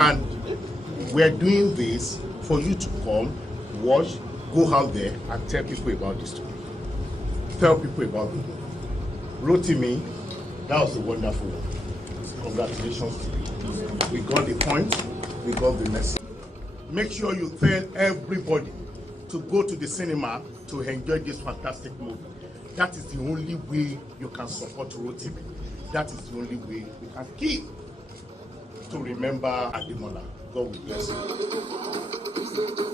And we're doing this for you to come, watch, go out there and tell people about this story. Tell people about it. Rotimi, that was a wonderful one. Congratulations to you. We got the point, we got the message. Make sure you tell everybody to go to the cinema to enjoy this fantastic movie. That is the only way you can support Rotimi. That is the only way we can keep to remember Ademola. God will bless you.